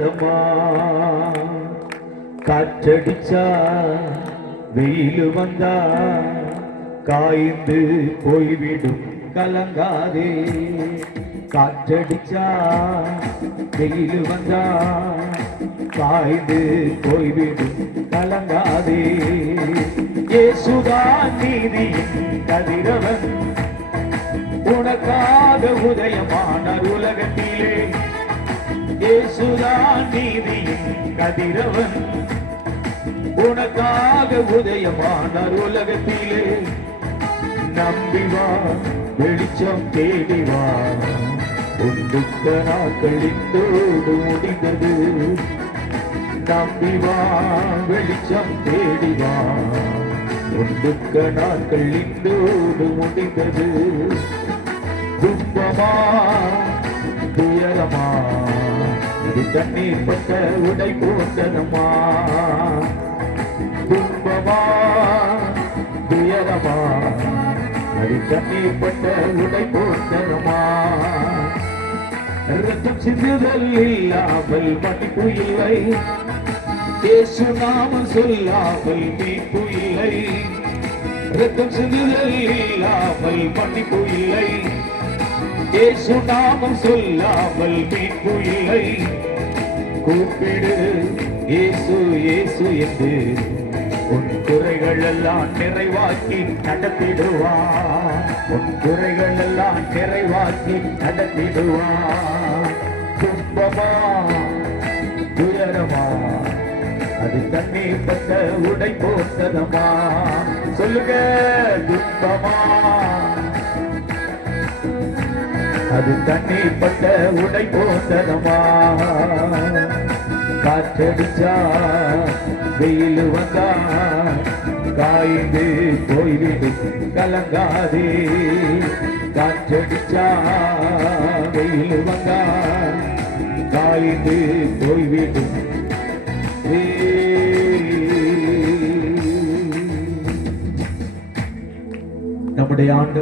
போகாதம்மா. காற்றடிச்சா வெயில் வந்தா காய்ந்து போய்விடும் கலங்காதே. காற்றடிச்சா வெயில் வந்தா காய்ந்து போய்விடும் கலங்காதே. இயேசுதான் நீதியின் கதிரவன், உனக்காக உதயமானார் உலகத்திலே. இயேசுதான் நீதியின் கதிரவன், உனக்காக உதயமானார் உலகத்திலே. நம்பி வா, வெளிச்சம் தேடி வா, உண்டுக்க நாட்கள் இன்றோடு முடிந்தது. நம்பி வா, வெளிச்சம் தேடி வா, உண்டுக்க நாட்கள் இன்றோடு முடிந்தது. துன்பமா துயரமா இது தண்ணீர் பட்ட உடை போட்டனமா. துன்பமா துயரமா அது தண்ணீர் பட்ட உடை போட்டனமா. ரத்தம் சிந்துதல் இல்லாமல் மன்னிப்பு இல்லை, இயேசு நாமம் சொல்லாமல் மீட்பு இல்லை. ரத்தம் சிந்துதல் இல்லாமல் மன்னிப்பு இல்லை, இயேசு நாமம் சொல்லாமல் மீட்பு இல்லை. கூப்பிடு இயேசு இயேசு என்று, உன் குறைகள் எல்லாம் நிறைவாக்கி நடத்திடுவான். உன் குறைகள் எல்லாம் நிறைவாக்கி நடத்திடுவான். துன்பமா துயரமா அது தண்ணீர் பட்ட உடை போட்டதமா. சொல்லுங்க, துன்பமா அது தண்ணீர் பட்ட உடை போட்டதமா. காற்றடிச்சா வெயில் வந்தா காய்ந்து போய்விடும் கலங்காதே. காற்றடிச்சா வெயில் வந்தா காய்ந்து போய்விடும். நம்முடைய ஆண்டு